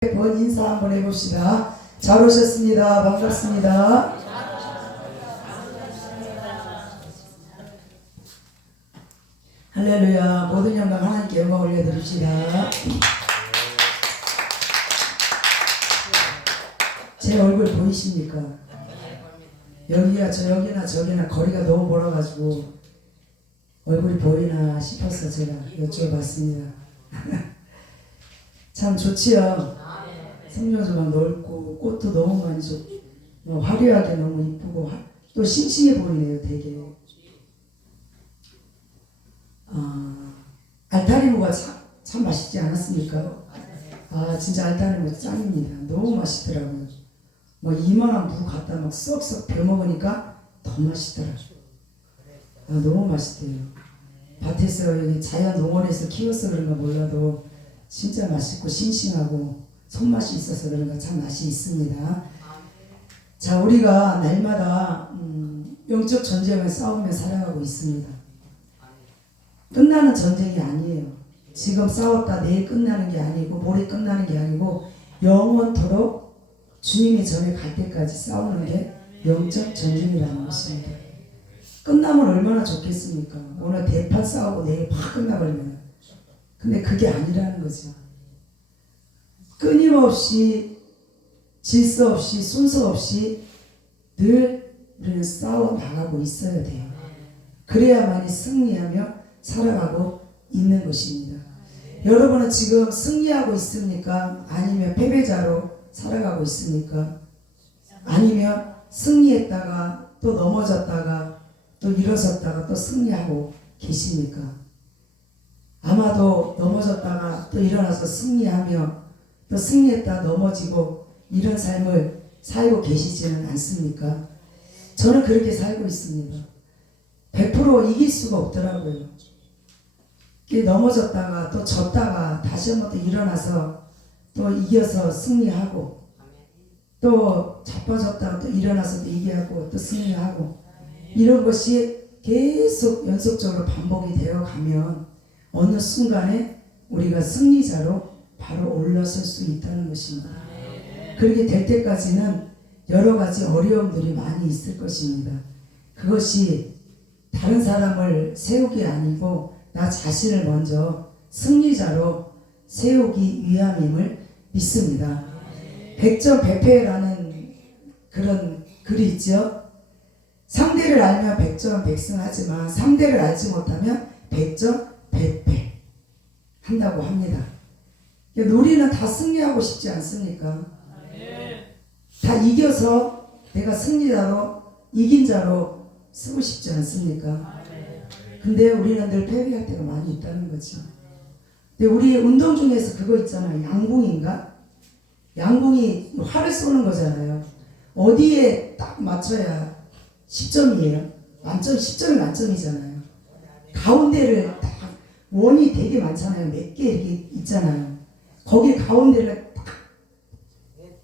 번 인사 한번 해봅시다. 잘 오셨습니다. 반갑습니다. 할렐루야. 모든 영광 하나님께 영광 올려드립시다. 제 얼굴 보이십니까? 여기가 저 여기나 저기나 거리가 너무 멀어가지고 얼굴이 보이나 싶어서 제가 여쭤봤습니다. 참 좋지요. 막 넓고 꽃도 너무 많이 좋고 뭐 화려하게 너무 이쁘고 화- 또 싱싱해 보이네요 되게. 아, 알타리무가 참, 참 맛있지 않았습니까? 아 진짜 알타리무 짱입니다. 너무 맛있더라고요. 뭐 이만한 무 갖다 막 썩썩 베먹으니까 더 맛있더라고요. 아, 너무 맛있대요. 밭에서 자연 농원에서 키워서 그런가 몰라도 진짜 맛있고 싱싱하고 손맛이 있어서 그런가 참 맛이 있습니다. 자, 우리가 날마다 음, 영적 전쟁을 싸우며 살아가고 있습니다. 끝나는 전쟁이 아니에요. 지금 싸웠다 내일 끝나는 게 아니고 모레 끝나는 게 아니고 영원토록 주님의 전에 갈 때까지 싸우는 게 영적 전쟁이라는 것입니다. 끝나면 얼마나 좋겠습니까? 오늘 대판 싸우고 내일 팍 끝나버리면. 근데 그게 아니라는 거죠. 끊임없이 질서 없이 순서 없이 늘 우리는 싸워 나가고 있어야 돼요. 그래야만이 승리하며 살아가고 있는 것입니다. 여러분은 지금 승리하고 있습니까? 아니면 패배자로 살아가고 있습니까? 아니면 승리했다가 또 넘어졌다가 또 일어섰다가 또 승리하고 계십니까? 아마도 넘어졌다가 또 일어나서 승리하며 또 승리했다 넘어지고 이런 삶을 살고 계시지는 않습니까? 저는 그렇게 살고 있습니다. 100% 이길 수가 없더라고요. 넘어졌다가 또 졌다가 다시 한번 또 일어나서 또 이겨서 승리하고 또 자빠졌다가 또 일어나서 또 이기하고 또 승리하고 이런 것이 계속 연속적으로 반복이 되어 가면 어느 순간에 우리가 승리자로 바로 올라설 수 있다는 것입니다. 그렇게 될 때까지는 여러 가지 어려움들이 많이 있을 것입니다. 그것이 다른 사람을 세우기 아니고 나 자신을 먼저 승리자로 세우기 위함임을 믿습니다. 백전 백패라는 그런 글이 있죠. 상대를 알면 백전 백승하지만 상대를 알지 못하면 백전 백패 한다고 합니다. 우리는 다 승리하고 싶지 않습니까? 다 이겨서 내가 승리자로 이긴 자로 쓰고 싶지 않습니까? 근데 우리는 늘 패배할 때가 많이 있다는 거지. 근데 우리 운동 중에서 그거 있잖아요. 양궁인가? 양궁이 활을 쏘는 거잖아요. 어디에 딱 맞춰야 10점이에요. 만점, 10점이 만점이잖아요. 가운데를 딱 원이 되게 많잖아요. 몇 개 이렇게 있잖아요. 거기 가운데를 딱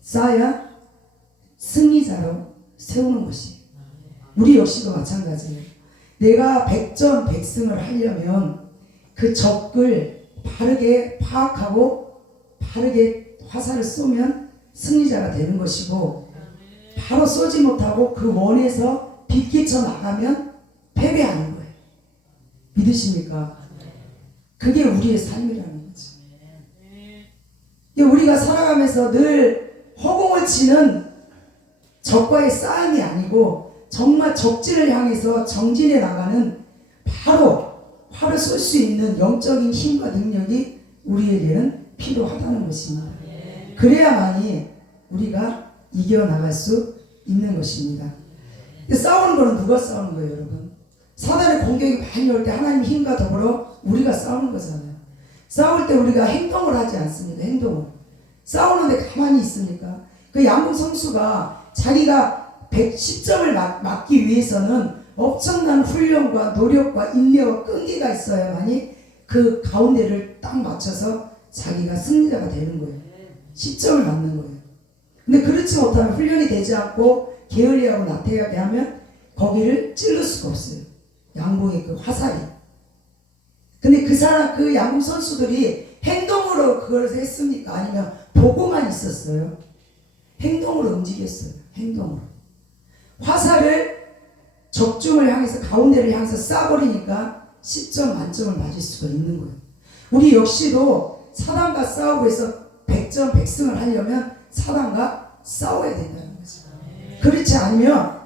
쌓아야 승리자로 세우는 것이. 우리 역시도 마찬가지예요. 내가 백전 백승을 하려면 그 적을 바르게 파악하고 바르게 화살을 쏘면 승리자가 되는 것이고 바로 쏘지 못하고 그 원에서 빗기쳐 나가면 패배하는 거예요. 믿으십니까? 그게 우리의 삶이라는. 우리가 살아가면서 늘 허공을 치는 적과의 싸움이 아니고 정말 적진을 향해서 정진해 나가는 바로 활을 쏠수 있는 영적인 힘과 능력이 우리에게는 필요하다는 것입니다. 그래야만이 우리가 이겨나갈 수 있는 것입니다. 싸우는 거는 누가 싸우는 거예요, 여러분? 사단의 공격이 많이 올 때 하나님 힘과 더불어 우리가 싸우는 거잖아요. 싸울 때 우리가 행동을 하지 않습니까? 행동을. 싸우는데 가만히 있습니까? 그 양궁 선수가 자기가 110점을 막, 맞기 위해서는 엄청난 훈련과 노력과 인내와 끈기가 있어야만이 그 가운데를 딱 맞춰서 자기가 승리자가 되는 거예요. 10점을 맞는 거예요. 근데 그렇지 못하면 훈련이 되지 않고 게을리하고 나태하게 하면 거기를 찔러 수가 없어요. 양궁의 그 화살이. 근데 그 사람, 그 양궁 선수들이 행동으로 그걸 했습니까? 아니면 보고만 있었어요? 행동으로 움직였어요. 행동으로. 화살을 적중을 향해서 가운데를 향해서 쏴버리니까 10점 만점을 맞을 수가 있는 거예요. 우리 역시도 사단과 싸우고 해서 100점 100승을 하려면 사단과 싸워야 된다는 거죠. 그렇지 않으면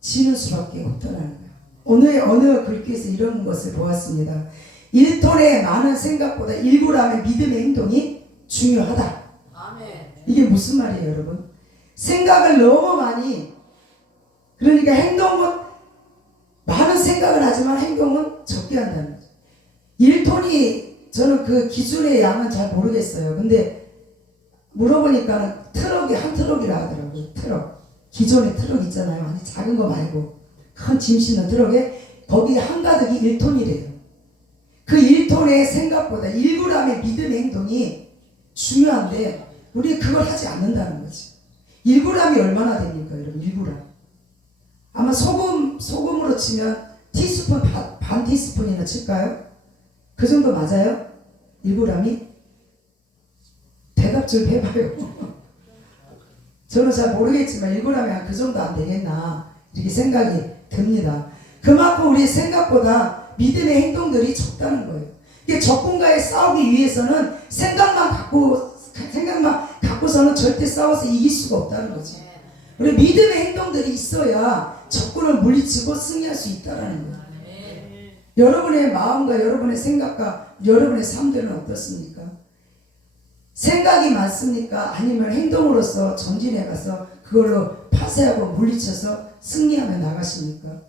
지는 수밖에 없다는 거예요. 오늘 어느 글귀에서 이런 것을 보았습니다. 1톤의 많은 생각보다 1g의 믿음의 행동이 중요하다. 아멘. 이게 무슨 말이에요, 여러분? 생각을 너무 많이 그러니까 행동은 많은 생각을 하지만 행동은 적게 한다는 거죠. 1톤이 저는 그 기준의 양은 잘 모르겠어요. 근데 물어보니까는 트럭이 한 트럭이라 하더라고요. 트럭. 기존의 트럭 있잖아요. 아니 작은 거 말고 큰 짐 싣는 트럭에 거기 한가득이 1톤이래요. 그 1톤의 생각보다 1g의 믿음의 행동이 중요한데 우리 그걸 하지 않는다는 거지. 1g이 얼마나 됩니까, 여러분? 1g. 아마 소금 소금으로 치면 티스푼 반, 반 티스푼이나 칠까요? 그 정도 맞아요? 1g이? 대답 좀 해봐요. 저는 잘 모르겠지만 1g이 그 정도 안 되겠나 이렇게 생각이 듭니다. 그만큼 우리 생각보다 믿음의 행동들이 적다는 거예요. 이게 적군과의 싸우기 위해서는 생각만 갖고 생각만 갖고서는 절대 싸워서 이길 수가 없다는 거지. 우리 믿음의 행동들이 있어야 적군을 물리치고 승리할 수 있다라는 거예요. 여러분의 마음과 여러분의 생각과 여러분의 삶들은 어떻습니까? 생각이 많습니까? 아니면 행동으로서 전진해 가서 그걸로 파쇄하고 물리쳐서 승리하며 나가십니까?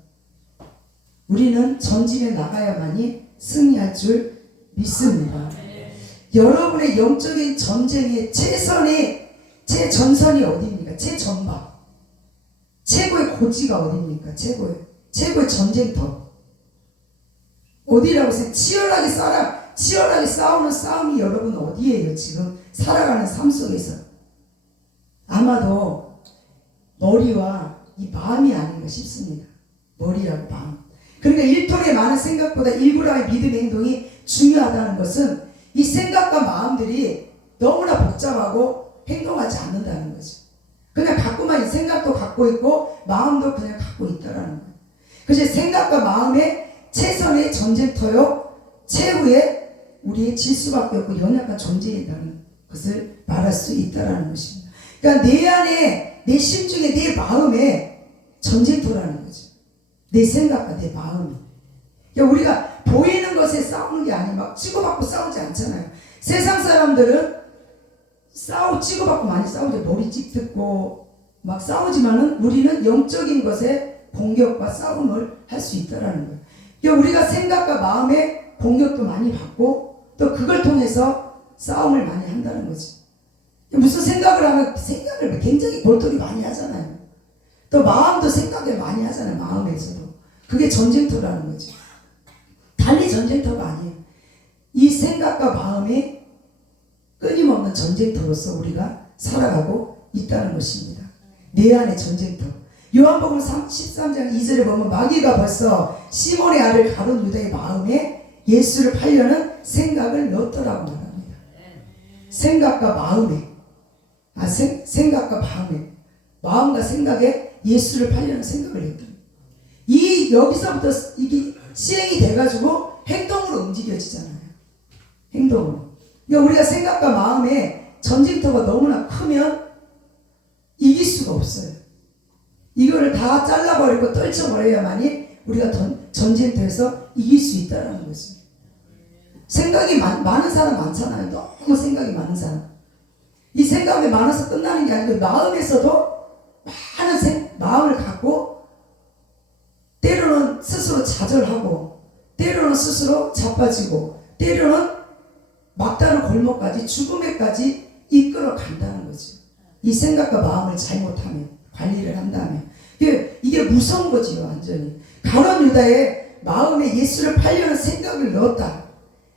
우리는 전진해 나가야만이 승리할 줄 믿습니다. 여러분의 영적인 전쟁의 최선의 최전선이 어디입니까? 최전방. 최고의 고지가 어디입니까? 최고의 최고의 전쟁터. 어디라고 해서 치열하게 싸라 치열하게 싸우는 싸움이 여러분 어디예요? 지금 살아가는 삶 속에서 아마도 머리와 이 마음이 아닌가 싶습니다. 머리하고 마음. 그러니까 1톤의 많은 생각보다 1g의 믿음의 행동이 중요하다는 것은 이 생각과 마음들이 너무나 복잡하고 행동하지 않는다는 거죠. 그냥 갖고만 이 생각도 갖고 있고 마음도 그냥 갖고 있다라는 거예요. 그래서 생각과 마음의 최선의 전쟁터요 최후의 우리의 질 수밖에 없고 연약한 존재이라는 것을 말할 수 있다라는 것입니다. 그러니까 내 안에 내 심중에 내 마음에 전쟁터라는 거죠. 내 생각과 내 마음이. 그러니까 우리가 보이는 것에 싸우는 게 아니 막 치고받고 싸우지 않잖아요. 세상 사람들은 싸우 치고받고 많이 싸우죠. 머리 찍듣고 막 싸우지만은 우리는 영적인 것에 공격과 싸움을 할 수 있다라는 거예요. 그러니까 우리가 생각과 마음에 공격도 많이 받고 또 그걸 통해서 싸움을 많이 한다는 거지. 무슨 생각을 하면 생각을 굉장히 골똘히 많이 하잖아요. 또 마음도 생각을 많이 하잖아요. 마음에서도. 그게 전쟁터라는 거지. 달리 전쟁터가 아니에요. 이 생각과 마음이 끊임없는 전쟁터로서 우리가 살아가고 있다는 것입니다. 내 안의 전쟁터. 요한복음 13장 2절에 보면 마귀가 벌써 시몬의 알을 가둔 유다의 마음에 예수를 팔려는 생각을 넣었더라고 말합니다. 생각과 마음에 아 생, 생각과 마음에 마음과 생각에 예수를 팔려는 생각을 했다. 이 여기서부터 이게 시행이 돼가지고 행동으로 움직여지잖아요. 행동으로. 그러니까 우리가 생각과 마음에 전쟁터가 너무나 크면 이길 수가 없어요. 이거를 다 잘라버리고 떨쳐버려야만이 우리가 전, 전쟁터에서 이길 수 있다는 거지. 생각이 많, 많은 사람 많잖아요. 너무 생각이 많은 사람. 이 생각이 많아서 끝나는 게 아니고 마음에서도 많은 생, 마음을 갖고 좌절하고 때로는 스스로 자빠지고 때로는 막다른 골목까지 죽음에까지 이끌어 간다는 거죠. 이 생각과 마음을 잘못하면 관리를 한다면 이게, 이게 무서운 거지요 완전히 가론 유다의 마음에 예수를 팔려는 생각을 넣었다.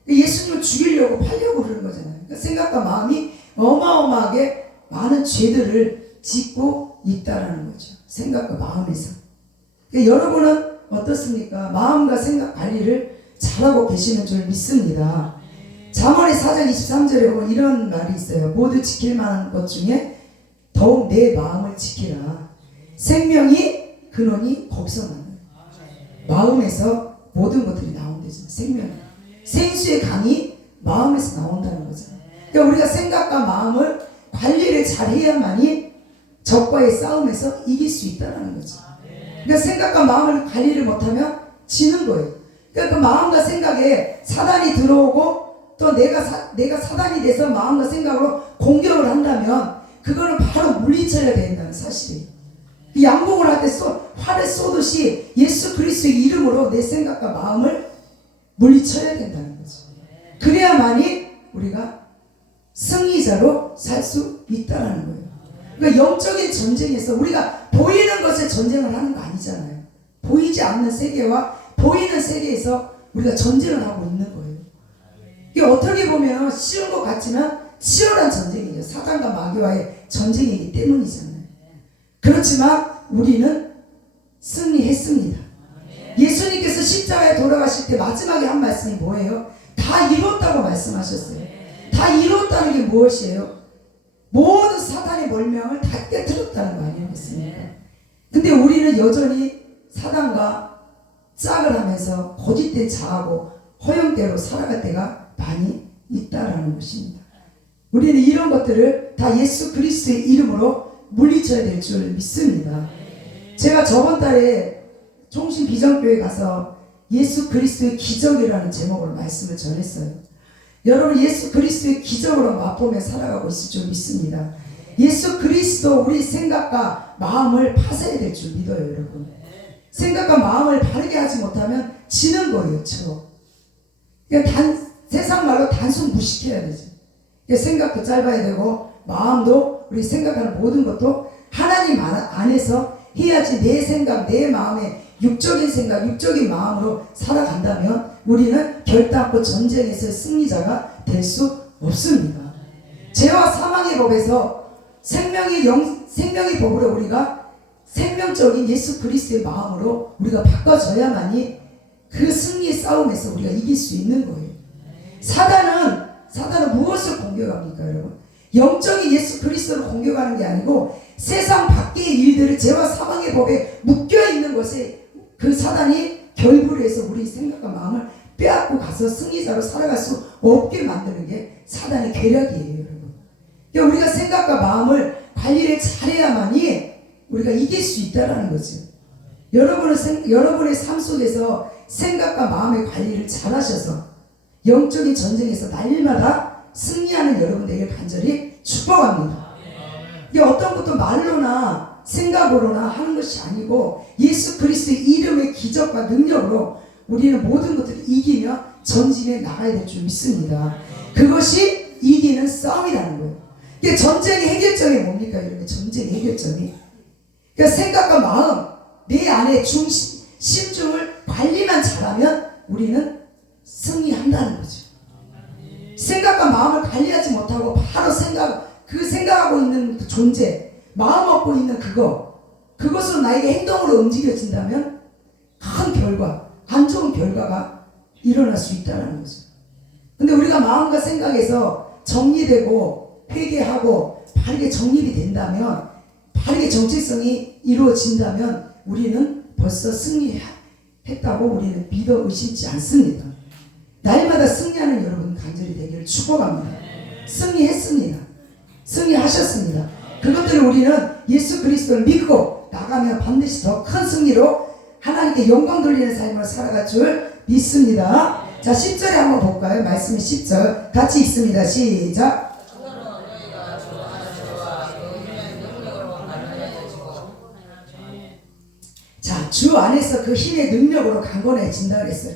예수님을 죽이려고 팔려고 그러는 거잖아요. 그러니까 생각과 마음이 어마어마하게 많은 죄들을 짓고 있다라는 거죠. 생각과 마음에서. 그러니까 여러분은 어떻습니까? 마음과 생각 관리를 잘하고 계시는 줄 믿습니다. 잠언의 4장 23절에 보면 이런 말이 있어요. 모두 지킬 만한 것 중에 더욱 내 마음을 지키라. 생명이 근원이 거기서 나는 마음에서 모든 것들이 나온대죠. 생명. 생수의 강이 마음에서 나온다는 거죠. 그러니까 우리가 생각과 마음을 관리를 잘 해야만이 적과의 싸움에서 이길 수 있다는 거죠. 그러니까 생각과 마음을 관리를 못하면 지는 거예요. 그러니까 그 마음과 생각에 사단이 들어오고 또 내가 사, 내가 사단이 돼서 마음과 생각으로 공격을 한다면 그거는 바로 물리쳐야 된다는 사실이에요. 그 양복을 할 때 화를 쏘듯이 예수 그리스도의 이름으로 내 생각과 마음을 물리쳐야 된다는 거죠. 그래야만이 우리가 승리자로 살 수 있다는 거예요. 그러니까 영적인 전쟁에서 우리가 것에 전쟁을 하는 거 아니잖아요. 보이지 않는 세계와 보이는 세계에서 우리가 전쟁을 하고 있는 거예요. 이게 어떻게 보면 쉬운 것 같지만 치열한 전쟁이에요. 사단과 마귀와의 전쟁이기 때문이잖아요. 그렇지만 우리는 승리했습니다. 예수님께서 십자가에 돌아가실 때 마지막에 한 말씀이 뭐예요? 다 이뤘다고 말씀하셨어요. 다 이뤘다는 게 무엇이에요? 모든 사단의 몰명을 다 깨뜨렸다는 거 아니겠습니까? 근데 우리는 여전히 사단과 짝을 하면서 거짓된 자하고 허영대로 살아갈 때가 많이 있다라는 것입니다. 우리는 이런 것들을 다 예수 그리스도의 이름으로 물리쳐야 될 줄 믿습니다. 제가 저번 달에 종신 비전교회 가서 예수 그리스도의 기적이라는 제목으로 말씀을 전했어요. 여러분 예수 그리스도의 기적으로 맛보며 살아가고 있을 줄 믿습니다. 예수 그리스도 우리 생각과 마음을 파쇄해야 될 줄 믿어요, 여러분. 생각과 마음을 바르게 하지 못하면 지는 거예요, 저. 그러니까 단, 세상 말로 단순 무식해야 되죠. 그러니까 생각도 짧아야 되고, 마음도 우리 생각하는 모든 것도 하나님 안에서 해야지 내 생각, 내 마음에 육적인 생각, 육적인 마음으로 살아간다면 우리는 결단코 전쟁에서 승리자가 될 수 없습니다. 죄와 사망의 법에서 생명의 영, 생명의 법으로 우리가 생명적인 예수 그리스도의 마음으로 우리가 바꿔져야만이 그 승리의 싸움에서 우리가 이길 수 있는 거예요. 사단은 사단은 무엇을 공격합니까, 여러분? 영적인 예수 그리스도를 공격하는 게 아니고 세상 밖의 일들을 죄와 사망의 법에 묶여 있는 것에 그 사단이 결부를 해서 우리 생각과 마음을 빼앗고 가서 승리자로 살아갈 수 없게 만드는 게 사단의 여러분. 그러니까 우리가 생각과 마음을 관리를 잘해야만이 우리가 이길 수 있다라는 거죠. 여러분의, 생, 여러분의 삶 속에서 생각과 마음의 관리를 잘 하셔서 영적인 전쟁에서 날마다 승리하는 여러분 되길 간절히 축복합니다. 이게 어떤 것도 말로나 생각으로나 하는 것이 아니고 예수 그리스도의 이름의 기적과 능력으로 우리는 모든 것들을 이기며 전진해 나가야 될 줄 믿습니다. 그것이 이기는 싸움이라는 거예요. 이게 전쟁의 해결점이 뭡니까? 여러분 전쟁의 해결점이. 그러니까 생각과 마음, 내 안에 중심, 심중을 관리만 잘하면 우리는 승리한다는 거죠. 생각과 마음을 관리하지 못하고 바로 생각, 그 생각하고 있는 그 존재, 마음 먹고 있는 그거, 그것으로 나에게 행동으로 움직여진다면 큰 결과, 안 좋은 결과가 일어날 수 있다는 거죠. 근데 우리가 마음과 생각에서 정리되고 회개하고 바르게 정립이 된다면 바르게 정체성이 이루어진다면 우리는 벌써 승리했다고 우리는 믿어 의심치 않습니다. 날마다 승리하는 여러분 간절히 되기를 축복합니다. 승리했습니다. 승리하셨습니다. 그것들을 우리는 예수 그리스도를 믿고 나가면 반드시 더 큰 승리로 하나님께 영광 돌리는 삶을 살아갈 줄 믿습니다. 자, 10절에 한번 볼까요? 말씀이 10절. 같이 있습니다. 시작. 주 안에서 그 힘의 능력으로 강건해진다 그랬어요.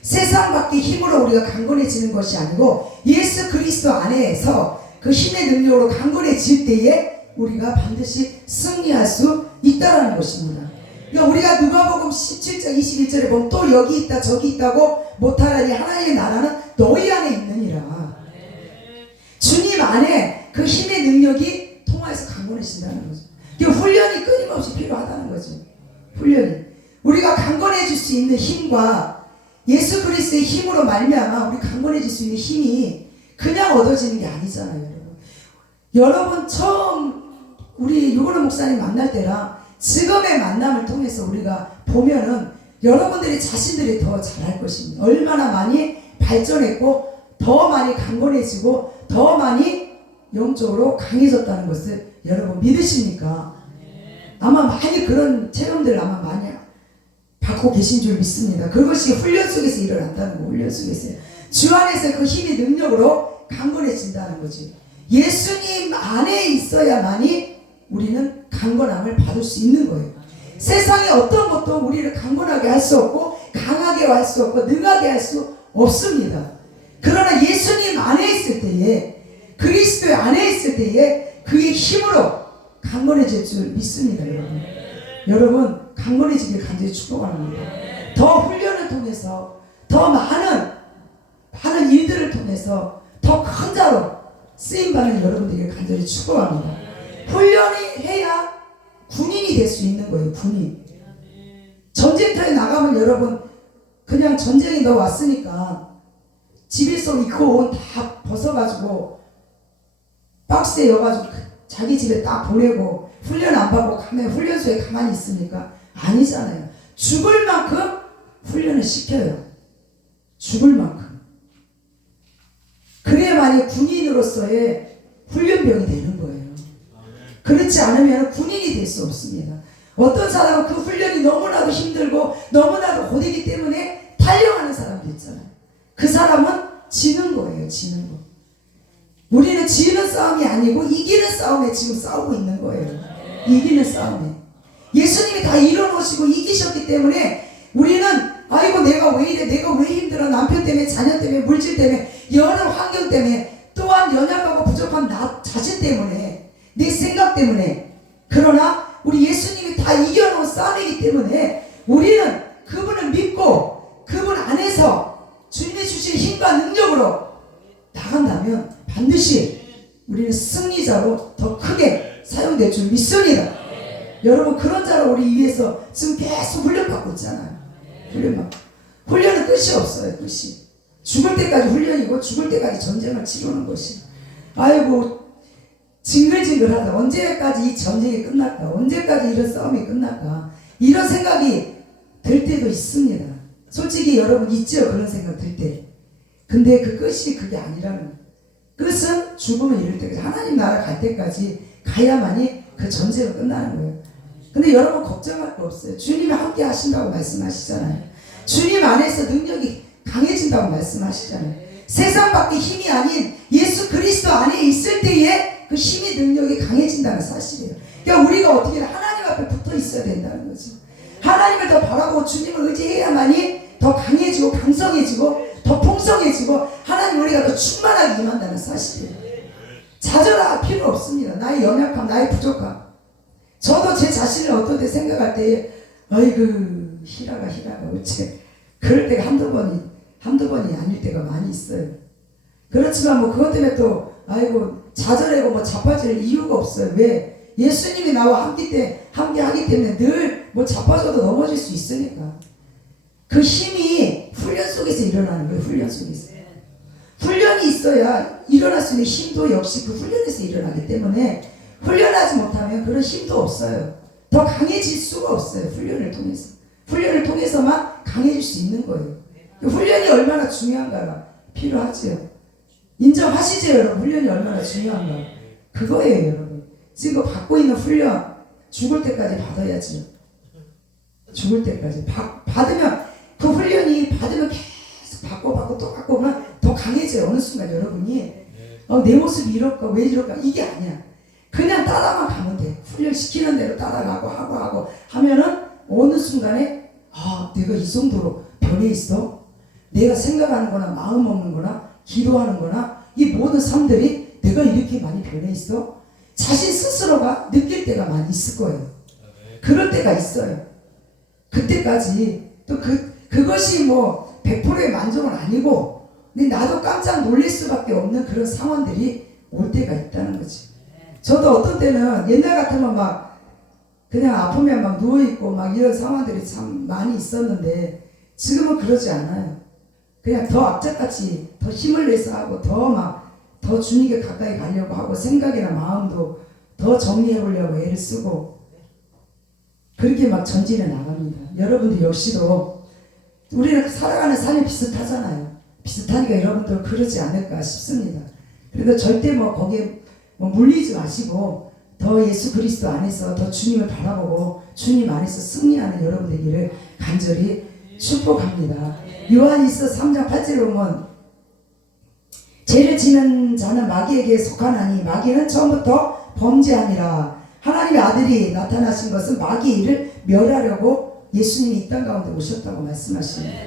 세상 밖의 힘으로 우리가 강건해지는 것이 아니고 예수 그리스도 안에서 그 힘의 능력으로 강건해질 때에 우리가 반드시 승리할 수 있다라는 것입니다. 그러니까 우리가 누가복음 17장 21절에 보면 또 여기 있다 저기 있다고 못하라니 하나님의 나라는 너희 안에 있느니라. 주님 안에 그 힘의 능력이 통하여서 강건해진다는 거죠. 그러니까 훈련이 끊임없이 필요하다는 거죠. 훈련이. 우리가 강건해질 수 있는 힘과 예수 그리스도의 힘으로 말미암아 우리 강건해질 수 있는 힘이 그냥 얻어지는 게 아니잖아요, 여러분. 여러분 처음 우리 유고로 목사님 만날 때랑 지금의 만남을 통해서 우리가 보면은 여러분들이 자신들이 더 잘할 것입니다. 얼마나 많이 발전했고 더 많이 강건해지고 더 많이 영적으로 강해졌다는 것을 여러분 믿으십니까? 아마 많이 그런 체험들 아마 많이 받고 계신 줄 믿습니다. 그것이 훈련 속에서 일어난다는 거, 훈련 속에서. 주 안에서 그 힘이 능력으로 강건해진다는 거지. 예수님 안에 있어야만이 우리는 강건함을 받을 수 있는 거예요. 세상의 어떤 것도 우리를 강건하게 할 수 없고, 강하게 할 수 없고, 능하게 할 수 없습니다. 그러나 예수님 안에 있을 때에, 그리스도의 안에 있을 때에 그의 힘으로 강건해질 줄 믿습니다, 여러분. 여러분, 강건해지길 간절히 축복합니다. 더 훈련을 통해서, 더 많은, 많은 일들을 통해서 더 큰 자로 쓰임 받는 여러분들에게 간절히 축복합니다. 훈련이 해야 군인이 될 수 있는 거예요, 군인. 전쟁터에 나가면 여러분, 그냥 전쟁이 너 왔으니까 집에서 입고 온 다 벗어가지고 박스에 넣어가지고 그 자기 집에 딱 보내고 훈련 안 받고 가면 훈련소에 가만히 있습니까? 아니잖아요. 죽을 만큼 훈련을 시켜요. 죽을 만큼. 그래야만이 군인으로서의 훈련병이 되는 거예요. 그렇지 않으면 군인이 될 수 없습니다. 어떤 사람은 그 훈련이 너무나도 힘들고 너무나도 고되기 때문에 탈영하는 사람도 있잖아요. 그 사람은 지는 거예요, 지는 거. 우리는 지는 싸움이 아니고 이기는 싸움에 지금 싸우고 있는 거예요. 이기는 싸움에. 예수님이 다 이뤄놓으시고 이기셨기 때문에 우리는 아이고 내가 왜 이래 내가 왜 힘들어 남편 때문에 자녀 때문에 물질 때문에 여러 환경 때문에 또한 연약하고 부족한 나 자신 때문에 내 생각 때문에 그러나 우리 예수님이 다 이겨놓은 싸움이기 때문에 우리는 그분을 믿고 그분 안에서 주님이 주신 힘과 능력으로 나간다면 반드시 우리는 승리자로 더 크게 사용될 줄 믿습니다. 여러분 그런 자로 우리 위해서 지금 계속 훈련받고 있잖아요. 훈련받고. 훈련은 끝이 없어요. 끝이. 죽을 때까지 훈련이고 죽을 때까지 전쟁을 치르는 것이. 아이고 징글징글하다. 언제까지 이 전쟁이 끝날까? 언제까지 이런 싸움이 끝날까? 이런 생각이 들 때도 있습니다. 솔직히 여러분 있죠? 그런 생각 들 때. 근데 그 끝이 그게 아니라는. 끝은 죽음을 이룰 때까지 하나님 나라 갈 때까지 가야만이 그 전쟁은 끝나는 거예요. 근데 여러분 걱정할 거 없어요. 주님이 함께 하신다고 말씀하시잖아요. 주님 안에서 능력이 강해진다고 말씀하시잖아요. 세상 밖에 힘이 아닌 예수 그리스도 안에 있을 때에 그 힘이 능력이 강해진다는 사실이에요. 그러니까 우리가 어떻게 하나님 앞에 붙어 있어야 된다는 거죠. 하나님을 더 바라보고 주님을 의지해야만이 더 강해지고 강성해지고 더 풍성해지고 임한다는 사실이에요. 좌절할 필요 없습니다. 나의 연약함, 나의 부족함. 저도 제 자신을 때 생각할 때, 어이구, 희라가, 희라가, 어째. 그럴 때가 한두 번이, 한두 번이 아닐 때가 많이 있어요. 그렇지만 뭐 그것 때문에 또, 아이고, 좌절하고 뭐 자빠질 이유가 없어요. 왜? 예수님이 나와 함께 때, 함께 하기 때문에 늘 뭐 자빠져도 넘어질 수 있으니까. 그 힘이 훈련 속에서 일어나는 거예요. 훈련 속에서. 훈련이 있어야 일어날 수 있는 힘도 역시 그 훈련에서 일어나기 때문에 훈련하지 못하면 그런 힘도 없어요. 더 강해질 수가 없어요. 훈련을 통해서. 훈련을 통해서만 강해질 수 있는 거예요. 훈련이 얼마나 중요한가가 필요하지요. 인정하시죠, 여러분? 훈련이 얼마나 중요한가. 그거예요, 여러분. 지금 받고 있는 훈련, 죽을 때까지 받아야지요. 죽을 때까지. 받, 받으면, 그 훈련이 받으면 계속 받고 받고 또 받고 더 강해져요. 어느 순간 여러분이. 어, 내 모습이 이럴까, 왜 이럴까. 이게 아니야. 그냥 따라만 가면 돼. 훈련시키는 대로 따라가고 하고 하고 하면은 어느 순간에 아, 내가 이 정도로 변해 있어? 내가 생각하는 거나 마음 먹는 거나 기도하는 거나 이 모든 삶들이 내가 이렇게 많이 변해 있어? 자신 스스로가 느낄 때가 많이 있을 거예요. 그럴 때가 있어요. 그때까지 또 그, 그것이 뭐 100%의 만족은 아니고 근데 나도 깜짝 놀랄 수밖에 없는 그런 상황들이 올 때가 있다는 거지. 저도 어떤 때는 옛날 같으면 막 그냥 아프면 막 누워있고 막 이런 상황들이 참 많이 있었는데 지금은 그러지 않아요. 그냥 더 악착같이 더 힘을 내서 하고 더 막 더 주님께 가까이 가려고 하고 생각이나 마음도 더 정리해 보려고 애를 쓰고 그렇게 막 전진해 나갑니다. 여러분들 역시도 우리는 살아가는 삶이 비슷하잖아요. 비슷하니까 여러분도 그러지 않을까 싶습니다. 그래도 절대 뭐 거기에 뭐 물리지 마시고 더 예수 그리스도 안에서 더 주님을 바라보고 주님 안에서 승리하는 여러분 되기를 간절히 축복합니다. 요한일서 3장 8절에 보면 죄를 지는 자는 마귀에게 속하나니 마귀는 처음부터 범죄함이라 하나님의 아들이 나타나신 것은 마귀의 일을 멸하려고 예수님이 이 땅 가운데 오셨다고 말씀하십니다.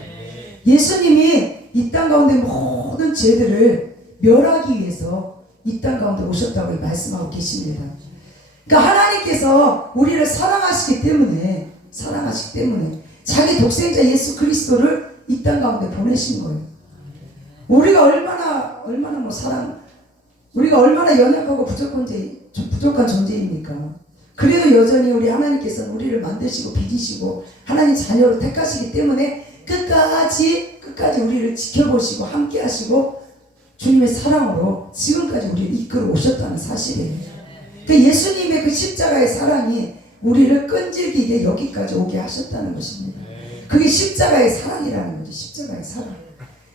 예수님이 이 땅 가운데 모든 죄들을 멸하기 위해서 이 땅 가운데 오셨다고 말씀하고 계십니다. 그러니까 하나님께서 우리를 사랑하시기 때문에 사랑하시기 때문에 자기 독생자 예수 그리스도를 이 땅 가운데 보내신 거예요. 우리가 얼마나 얼마나 뭐 사랑 우리가 얼마나 연약하고 부족한 존재, 부족한 존재입니까? 그래도 여전히 우리 하나님께서는 우리를 만드시고 빚으시고 하나님 자녀로 택하시기 때문에 끝까지 끝까지 우리를 지켜보시고 함께 하시고 주님의 사랑으로 지금까지 우리를 이끌어 오셨다는 사실이에요. 그 예수님의 그 십자가의 사랑이 우리를 끈질기게 여기까지 오게 하셨다는 것입니다. 그게 십자가의 사랑이라는 거죠. 십자가의 사랑.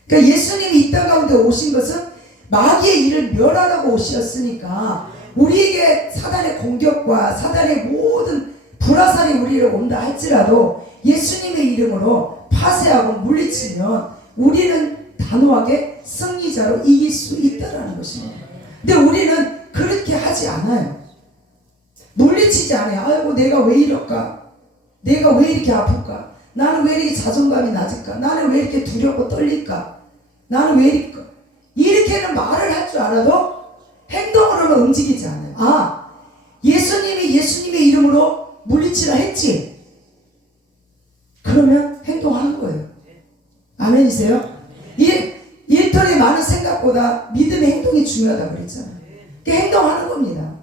그러니까 예수님이 이 땅 가운데 오신 것은 마귀의 일을 멸하라고 오셨으니까 우리에게 사단의 공격과 사단의 모든 불화살이 우리를 온다 할지라도 예수님의 이름으로 파쇄하고 물리치면 우리는 단호하게 승리자로 이길 수 있다라는 것입니다. 근데 우리는 그렇게 하지 않아요. 물리치지 않아요. 아이고 내가 왜 이럴까? 내가 왜 이렇게 아플까? 나는 왜 이렇게 자존감이 낮을까? 나는 왜 이렇게 두렵고 떨릴까? 나는 왜 이렇게 이렇게는 말을 할 줄 알아도 행동으로는 움직이지 않아요. 아 예수님이 예수님의 이름으로 물리치라 했지. 그러면. 아멘이세요? 일, 일터의 많은 생각보다 믿음의 행동이 중요하다고 그랬잖아요. 그 행동하는 겁니다.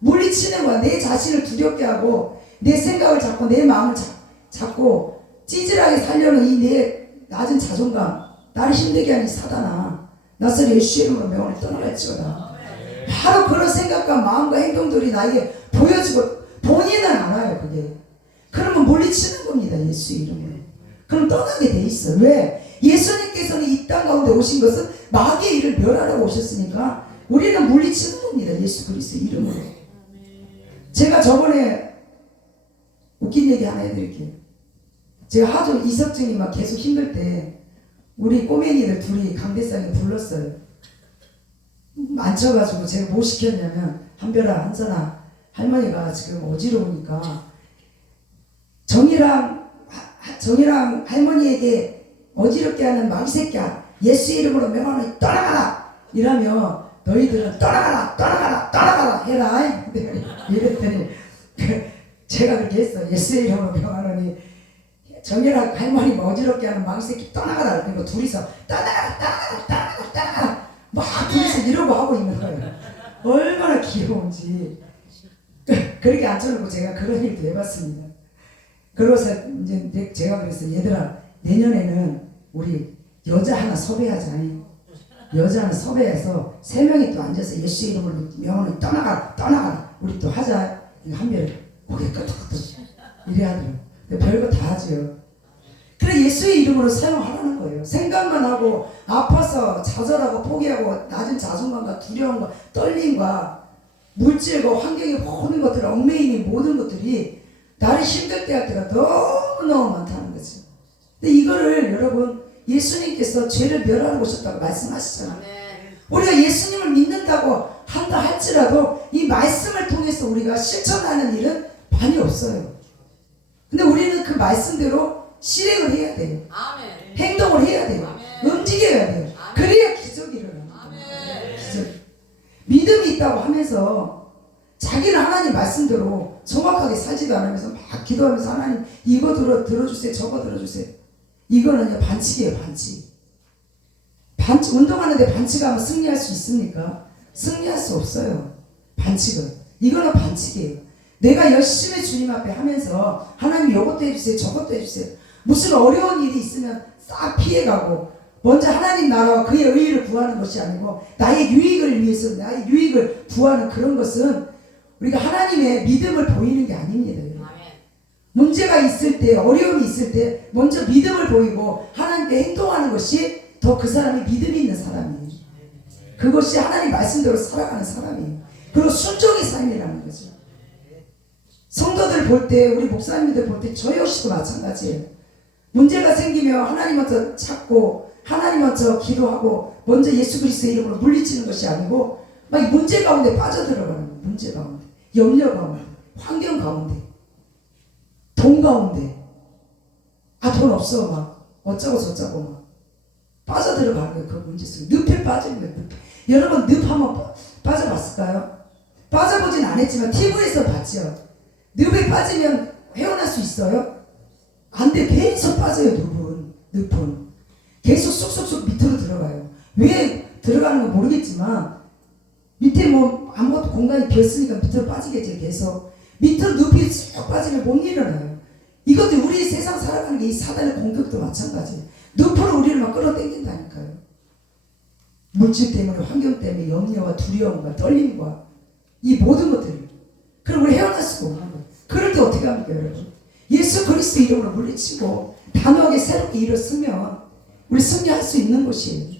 물리치는 거야. 내 자신을 두렵게 하고 내 생각을 잡고 내 마음을 잡, 잡고 찌질하게 살려는 이 내 낮은 자존감 나를 힘들게 하는 이 사단아 나서 예수 이름으로 명언을 떠나갈지어다. 바로 그런 생각과 마음과 행동들이 나에게 보여지고 본인은 알아요 그게. 그러면 물리치는 겁니다 예수 이름으로. 그럼 떠나게 돼 있어. 왜? 예수님께서는 이 땅 가운데 오신 것은 마귀의 일을 멸하라고 오셨으니까 우리는 물리치는 겁니다 예수 그리스도 이름으로. 제가 저번에 웃긴 얘기 하나 해드릴게요. 제가 하도 이석증이 막 계속 힘들 때 우리 꼬맹이들 둘이 강대상에 불렀어요. 앉혀가지고 제가 뭐 시켰냐면 한별아 한선아 할머니가 지금 어지러우니까 정이랑 하- 정이랑 할머니에게 어지럽게 하는 마귀새끼야. 예수 이름으로 명하노니 떠나가라. 이라며 너희들은 떠나가라 떠나가라 떠나가라 해라. 이랬더니 그 제가 그렇게 했어. 예수 이름으로 명하노니 정이랑 할머니 어지럽게 하는 마귀새끼 떠나가라. 그리고 둘이서 떠나가라 떠나가라 떠나가라 떠나가라. 막 둘이서 이러고 하고 있는 거예요. 얼마나 귀여운지. 그렇게 앉혀놓고 제가 그런 일도 해봤습니다. 그러고서 이제 내- 제가 그랬어요. 얘들아, 내년에는 우리 여자 하나 섭외하자. 여자 하나 섭외해서 세 명이 또 앉아서 예수 이름으로 명언을 떠나가, 떠나가. 우리 또 하자. 한별 고개 끄덕끄덕 이래 하더라고. 별거 다 하죠. 그래 예수의 이름으로 사용하라는 거예요. 생각만 하고 아파서 좌절하고 포기하고 낮은 자존감과 두려움과 떨림과 물질과 환경의 모든 것들, 얽매이는 모든 것들이 나를 힘들게 할 때가 너무너무 많다는 거죠. 근데 이거를 여러분 예수님께서 죄를 멸하러 오셨다고 말씀하시잖아요. 우리가 예수님을 믿는다고 한다 할지라도 이 말씀을 통해서 우리가 실천하는 일은 많이 없어요. 근데 우리는 그 말씀대로 실행을 해야 돼요. 아멘. 행동을 해야 돼요. 아멘. 움직여야 돼요. 그래야 기적이. 아멘. 기적. 믿음이 있다고 하면서 자기는 하나님 말씀대로 정확하게 살지도 않으면서 막 기도하면서 하나님 이거 들어 들어주세요 저거 들어주세요 이거는요 반칙이에요 반칙 반칙 운동하는데 반칙하면 승리할 수 있습니까? 승리할 수 없어요 반칙은 이거는 반칙이에요 내가 열심히 주님 앞에 하면서 하나님 이것도 해주세요 저것도 해주세요 무슨 어려운 일이 있으면 싹 피해가고 먼저 하나님 나라와 그의 의의를 구하는 것이 아니고 나의 유익을 위해서 나의 유익을 구하는 그런 것은 우리가 하나님의 믿음을 보이는 게 아닙니다. 문제가 있을 때 어려움이 있을 때 먼저 믿음을 보이고 하나님께 행동하는 것이 더 그 사람이 믿음이 있는 사람이에요. 그것이 하나님 말씀대로 살아가는 사람이에요. 그리고 순종의 삶이라는 거죠. 성도들 볼 때, 우리 목사님들 볼 때저 역시도 마찬가지예요. 문제가 생기면 하나님한테 찾고 하나님한테 기도하고 먼저 예수 그리스도의 이름으로 물리치는 것이 아니고 막이 문제 가운데 빠져들어가는 거예요. 문제 가운데, 염려 가운데, 환경 가운데, 돈 가운데. 아 돈 없어 막 어쩌고 저쩌고 막 빠져들어가는 거예요. 그 문제 속에 늪에 빠지는 거예요. 늪. 여러분 늪 한번 빠- 빠져봤을까요? 빠져보진 않았지만 TV에서 봤죠. 늪에 빠지면 헤어날 수 있어요? 안 돼. 계속 빠져요, 늪은. 늪은. 계속 쑥쑥쑥 밑으로 들어가요. 왜 들어가는 건 모르겠지만, 밑에 뭐 아무것도 공간이 비었으니까 밑으로 빠지겠죠, 계속. 밑으로 늪이 쭉 빠지면 못 일어나요. 이것도 우리 세상 살아가는 게 이 사단의 공격도 마찬가지예요. 늪으로 우리를 막 끌어당긴다니까요. 물질 때문에, 환경 때문에, 염려와 두려움과 떨림과 이 모든 것들이. 그럼 우리 헤어날 수가 없는 거예요. 그럴 때 어떻게 합니까, 여러분? 예수 그리스도 이름으로 물리치고 단호하게 새롭게 일어서면 우리 승리할 수 있는 것이에요.